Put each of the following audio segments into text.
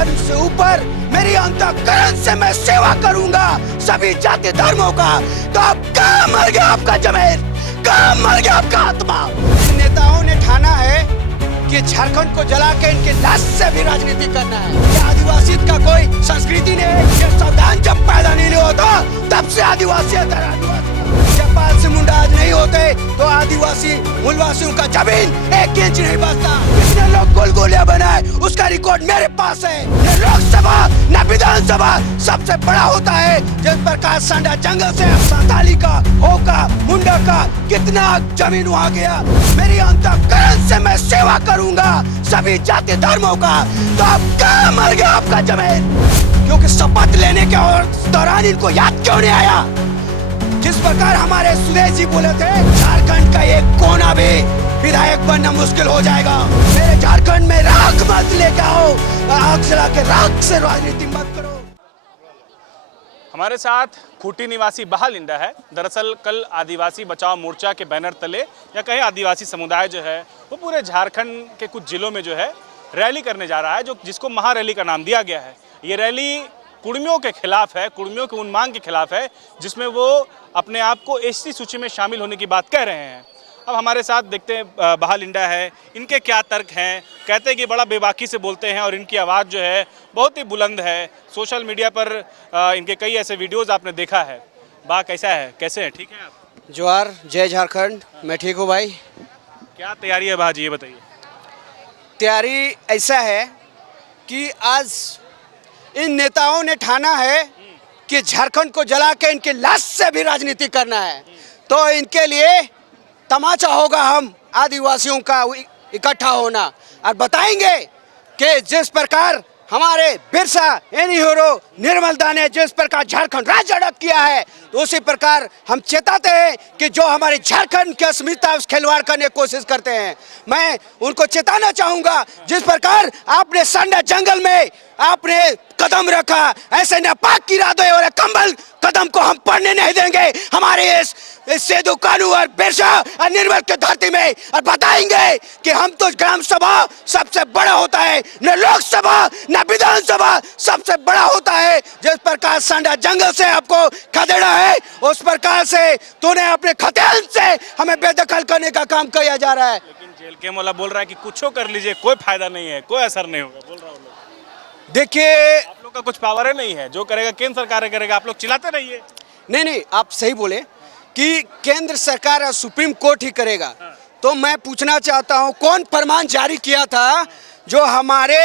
धर्म से ऊपर मेरी अंतःकरण से मैं सेवा करूंगा सभी जाति धर्मों का। तो अब कहाँ मर गया आपका जमीर, कहाँ मर गया आपका आत्मा। नेताओं ने ठाना है कि झारखंड को जला के इनके लाश से भी राजनीति करना है। ये आदिवासी का कोई संस्कृति नहीं है। ये संविधान जब पैदा नहीं होता तब से आदिवासी जयपाल सिंह मुंडा आज नहीं होते तो आदिवासी मूलवासियों का जमीन 1 इंच नहीं बचता। कितने लोग गुलगुलिया बनाए उसका रिकॉर्ड मेरे पास है। न लोकसभा न विधानसभा सबसे बड़ा होता है जिस प्रकार सांडा जंगल से संताली का, होका, मुंडा का कितना जमीन वहाँ गया। मेरी अंतःकरण से मैं सेवा करूंगा सभी जाति धर्मों का। तो अब कहाँ मर गया आपका जमीन, क्योंकि शपथ लेने के दौरान इनको याद क्यों नहीं आया। जिस प्रकार हमारे सुरेश जी बोले थे झारखंड का एक कोना भी विधायक बनना मुश्किल हो जाएगा। मेरे झारखंड में राख मत लेके आओ, आग जला के राख से राजनीति मत करो। हमारे साथ खूंटी निवासी बहाल इंडा है। दरअसल कल आदिवासी बचाओ मोर्चा के बैनर तले या कहीं आदिवासी समुदाय जो है वो पूरे झारखंड के कुछ जिलों में जो है रैली करने जा रहा है, जो जिसको महारैली का नाम दिया गया है। ये रैली कुर्मियों के खिलाफ है, कुर्मियों के उन मांग के खिलाफ है जिसमें वो अपने आप को एसटी सूची में शामिल होने की बात कह रहे हैं। अब हमारे साथ देखते हैं बहाल इंडा है, इनके क्या तर्क हैं। कहते हैं कि बड़ा बेबाकी से बोलते हैं और इनकी आवाज़ जो है बहुत ही बुलंद है। सोशल मीडिया पर इनके कई ऐसे वीडियोज़ आपने देखा है। बा कैसा है, कैसे हैं, ठीक है आप? जोहार, जय झारखंड। मैं ठीक हूँ भाई। क्या तैयारी है भाजी, ये बताइए। तैयारी ऐसा है कि आज इन नेताओं ने ठाना है कि झारखंड को जला के इनके लाश से भी राजनीति करना है। तो इनके लिए तमाचा होगा हम आदिवासियों का इकट्ठा होना और बताएंगे कि जिस प्रकार हमारे बिरसा एनीहोरो निर्मल दा ने जिस प्रकार झारखंड राज्य अडप किया है, तो उसी प्रकार हम चेताते हैं कि जो हमारे झारखंड की अस्मिता उस खिलवाड़ करने की कोशिश करते हैं। मैं उनको चेताना चाहूंगा, जिस प्रकार आपने सांडा जंगल में आपने कदम रखा, ऐसे नापाक इरादे और कंबल कदम को हम पढ़ने नहीं देंगे हमारे इस सेदू कानू और बिरसा और निर्मल की धरती में। और बताएंगे कि हम तो ग्राम सभा सबसे बड़ा होता है, न लोकसभा न विधानसभा सबसे बड़ा होता है। जिस प्रकार सांडा जंगल से आपको खदेड़ा है उस प्रकार से तूने अपने खतियान से हमें बेदखल करने का काम किया जा रहा है। लेकिन जेल के मौला बोल रहा है कि कुछ कर लीजिए, कोई फायदा नहीं है, कोई असर नहीं होगा, बोल रहा हूँ। देखिए, आप लोग का कुछ पावर नहीं है, जो करेगा केंद्र सरकार करेगा, आप लोग चिल्लाते रहिए। नहीं, आप सही बोले कि केंद्र सरकार और सुप्रीम कोर्ट ही करेगा। तो मैं पूछना चाहता हूं कौन फरमान जारी किया था जो हमारे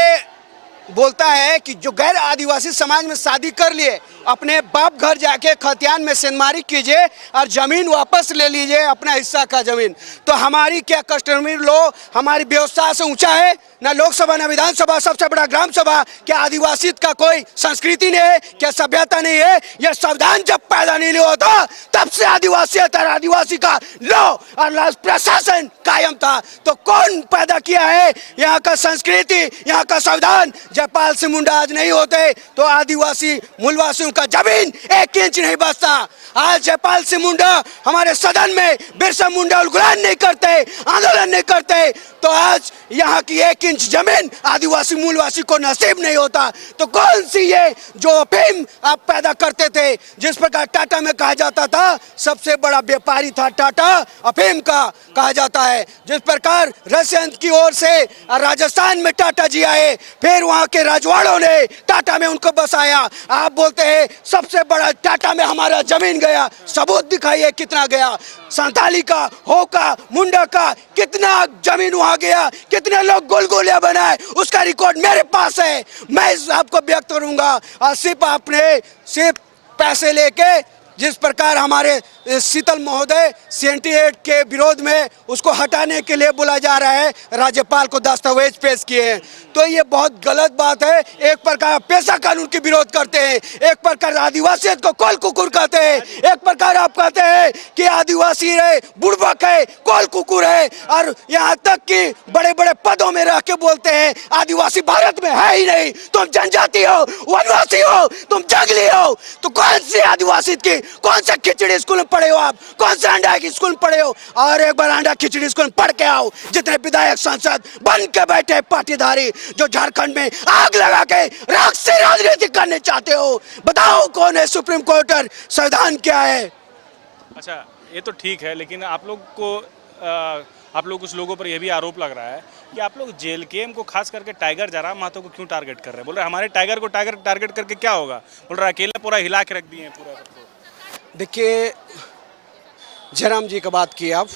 बोलता है कि जो गैर आदिवासी समाज में शादी कर लिए अपने बाप घर जाके खतियान में सेंधमारी कीजिए और जमीन वापस ले लीजिए, अपना हिस्सा का जमीन। तो हमारी क्या कश्मीर लो हमारी व्यवस्था से ऊंचा है, ना लोकसभा ना विधानसभा, सबसे बड़ा ग्राम सभा। क्या आदिवासी का कोई संस्कृति नहीं है, क्या सभ्यता नहीं है? यह संविधान जब पैदा नहीं होता तब से आदिवासी का लॉ और प्रशासन कायम था। तो कौन पैदा किया है यहाँ का संस्कृति, यहाँ का संविधान? जयपाल सिंह मुंडा आज नहीं होते तो आदिवासी मूलवासियों का जमीन 1 इंच नहीं बचता। आज जयपाल सिंह मुंडा हमारे सदन में बिरसा मुंडा उलगुलान नहीं करते, आंदोलन नहीं करते, तो आज यहाँ की 1 इंच जमीन आदिवासी मूलवासी को नसीब नहीं होता। तो कौन सी ये जो अफीम आप पैदा करते थे, जिस प्रकार टाटा में कहा जाता था सबसे बड़ा व्यापारी था टाटा, अफीम का कहा जाता है। जिस प्रकार रशियन की ओर से राजस्थान में टाटा जी आए, फिर वहाँ के राजवाड़ों ने टाटा में उनको बसाया। आप बोलते हैं सबसे बड़ा टाटा में हमारा जमीन गया, सबूत दिखाइए कितना गया। संताली का, होका, मुंडा का कितना जमीन वहां गया, कितने लोग गुलगुलिया बनाए उसका रिकॉर्ड मेरे पास है। मैं आपको व्यक्त करूंगा। और सिर्फ पैसे लेके जिस प्रकार हमारे शीतल महोदय 78 के विरोध में उसको हटाने के लिए बोला जा रहा है, राज्यपाल को दस्तावेज पेश किए हैं, तो ये बहुत गलत बात है। एक प्रकार पेशा कानून की विरोध करते हैं, एक प्रकार आदिवासियत को कोल कुकुर कहते हैं, एक प्रकार आप कहते हैं कि आदिवासी है बुड़बक है, कोल कुकुर है, और यहाँ तक कि बड़े बड़े पदों में रह के बोलते हैं आदिवासी भारत में है ही नहीं, तुम जनजाति हो, वनवासी हो, तुम जंगली हो। तो कौन सी आदिवासी की कौन सा खिचड़ी स्कूल में पढ़े हो आप, कौन सा अंडा की स्कूल में पढ़े हो? और एक बार अंडा खिचड़ी स्कूल में पढ़ के आओ। जितने विधायक सांसद बन के बैठे पाटीदारी जो झारखंड में आग लगा के राक्षसी राजनीति करने चाहते हो, बताओ कौन है सुप्रीम कोर्ट और संविधान क्या है? अच्छा, ये तो ठीक है, लेकिन आप लोग कुछ लोगों पर यह भी आरोप लग रहा है कि आप लोग जेएलकेएम को खास करके टाइगर जयराम महतो को क्यों टारगेट कर रहे हैं? बोल रहे हमारे टाइगर को टारगेट करके क्या होगा? बोल रहा अकेला पूरा हिला के रख दिए हैं पूरा सबको। देखिए, जयराम जी का बात की आप,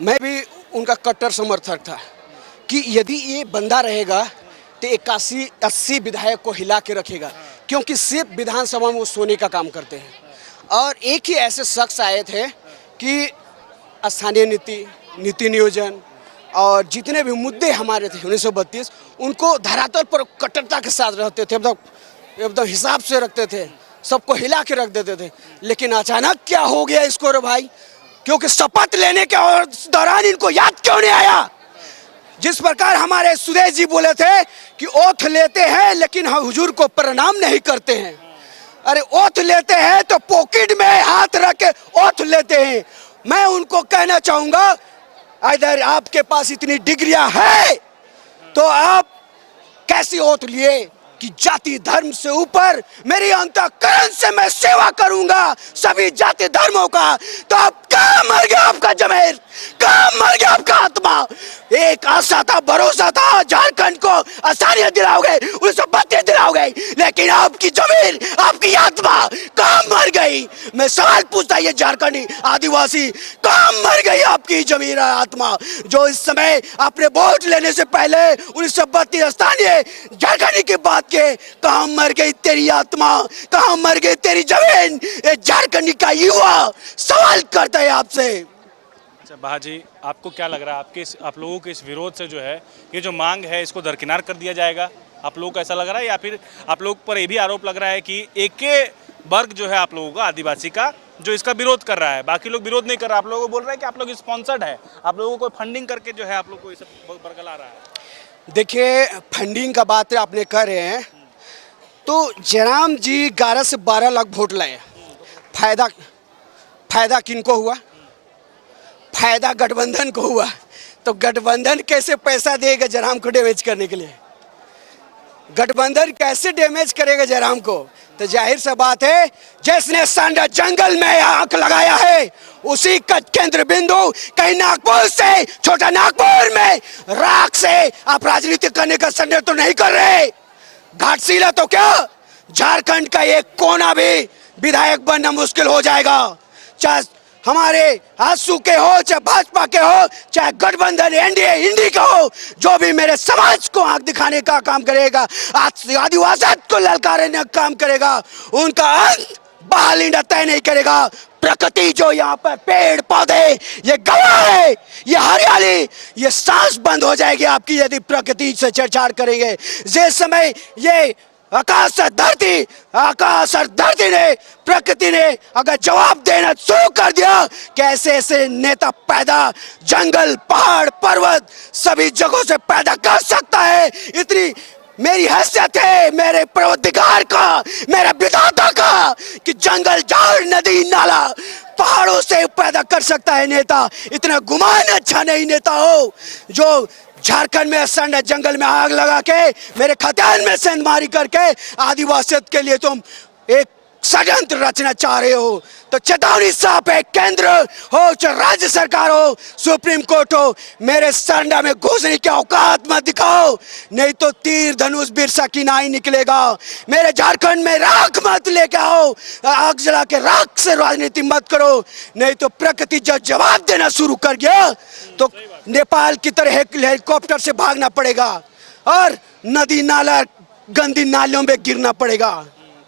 मैं भी उनका कट्टर समर्थक था कि यदि ये बंदा रहेगा तो 81-80 विधायक को हिला के रखेगा, क्योंकि सिर्फ विधानसभा में वो सोने का काम करते हैं। और एक ही ऐसे शख्स आए थे कि स्थानीय नीति नियोजन और जितने भी मुद्दे हमारे थे 1932, उनको धरातल पर कट्टरता के साथ रहते थे, एकदम हिसाब से रखते थे, सबको हिला के रख देते थे। लेकिन अचानक क्या हो गया इसको रे भाई? क्योंकि शपथ लेने के दौरान इनको याद क्यों नहीं आया? जिस प्रकार हमारे सुदेश जी बोले थे कि ओथ लेते हैं लेकिन हम हुजूर को प्रणाम नहीं करते हैं। अरे ओथ लेते हैं तो पॉकेट में हाथ रख के ओथ लेते हैं। मैं उनको कहना चाहूंगा, अगर आपके पास इतनी डिग्रियां है तो आप कैसी ओथ लिए कि जाति धर्म से ऊपर मेरी अंतःकरण से मैं सेवा करूंगा सभी जाति धर्मों का? तो अब कहाँ मर गया आपका जमीर, कहाँ मर गया आपका आत्मा? एक आशा था, भरोसा था, झारखंड को आसानियां दिलाओगे, 1932 दिलाओगे, लेकिन आपकी जमीर, आपकी आत्मा कहाँ मर गई? मैं सवाल पूछता, ये झारखंडी आदिवासी, कहाँ मर गई आपकी जमीर और आत्मा? जो इस समय अपने वोट लेने से पहले 1932 स्थानीय झारखंडी की बात के, कहाँ मर गई तेरी आत्मा, कहाँ मर गई तेरी जमीन? ये झारखंडी का युवा सवाल करता है आपसे। अच्छा बहा जी, आपको क्या लग रहा है, आप लोगों के इस विरोध से जो है ये जो मांग है इसको दरकिनार कर दिया जाएगा? आप लोगों को ऐसा लग रहा है, या फिर आप लोग पर ये भी आरोप लग रहा है कि एक वर्ग जो है आप लोगों का आदिवासी का जो इसका विरोध कर रहा है, बाकी लोग विरोध नहीं कर रहा? आप लोगों को बोल रहा है कि आप लोग स्पॉन्सर्ड है, आप लोगों को फंडिंग करके जो है आप लोग को ये सब बरकरार रहा है? देखिए, फंडिंग का बात आपने कर रहे हैं तो जयराम जी 11 से 12 लाख वोट लाए। फायदा किनको हुआ? फायदा गठबंधन को हुआ। तो गठबंधन कैसे पैसा देगा जयराम को डैमेज करने के लिए? गठबंधन कैसे डैमेज करेगा जयराम को? तो जाहिर सा बात है, जिसने सांडा जंगल में आंख लगाया है उसी का केंद्र बिंदु कहीं नागपुर से, छोटा नागपुर में राख से आप राजनीति करने का संदेह तो नहीं कर रहे? घाटशिला तो क्या, झारखंड का एक कोना भी विधायक बनना मुश्किल हो जाएगा। चाहे हमारे आंसू के हो, चाहे भाजपा के हो, चाहे गठबंधन एनडीए इंडी का हो, जो भी मेरे समाज को आंख दिखाने का काम करेगा, आदिवासी को ललकारे का काम करेगा, उनका अंत बहाल इंडा तय नहीं करेगा। प्रकृति जो यहाँ पर पेड़ पौधे ये गवाह है, ये हरियाली, ये सांस बंद हो जाएगी आपकी यदि प्रकृति से छेड़छाड़ करेंगे। जिस समय ये आकाश और धरती ने, प्रकृति ने अगर जवाब देना शुरू कर दिया, कैसे ऐसे नेता पैदा जंगल पहाड़ पर्वत सभी जगहों से पैदा कर सकता है? इतनी मेरी हैसियत है मेरे परवरदिगार का, मेरा विधाता का, कि जंगल झाड़ नदी नाला पहाड़ों से पैदा कर सकता है नेता। इतना गुमान अच्छा नहीं नेता हो जो झारखंड में संड जंगल में आग लगा के मेरे खदान में सेंधमारी करके आदिवासियत के लिए तुम एक षड्यंत्र रचना चाह रहे हो। तो चेतावनी साफ है, केंद्र हो चाहे राज्य सरकार हो, सुप्रीम कोर्ट हो, मेरे संडा में घुसने की औकात मत दिखाओ, नहीं तो तीर धनुष बिरसा की नाई निकलेगा। मेरे झारखंड में राख मत लेके आओ, आग जला के राख से राजनीति मत करो, नहीं तो प्रकृति जब जवाब देना शुरू कर गया तो नेपाल की तरह हेलीकॉप्टर से भागना पड़ेगा और नदी नाला गंदी नालियों में गिरना पड़ेगा।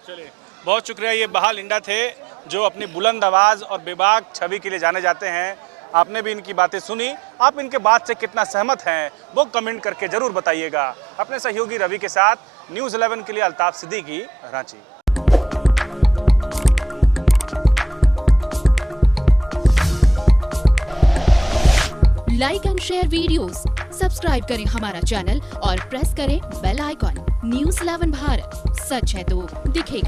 चलिए, बहुत शुक्रिया। ये बहा लिंडा थे जो अपनी बुलंद आवाज़ और बेबाक छवि के लिए जाने जाते हैं। आपने भी इनकी बातें सुनी, आप इनके बात से कितना सहमत हैं वो कमेंट करके जरूर बताइएगा। अपने सहयोगी रवि के साथ न्यूज़ 11 के लिए Altaf Siddiqui, Ranchi. Like and share videos, subscribe करें हमारा चैनल और प्रेस करें बेल आइकॉन। न्यूज़ 11 भारत, सच है तो दिखेगा।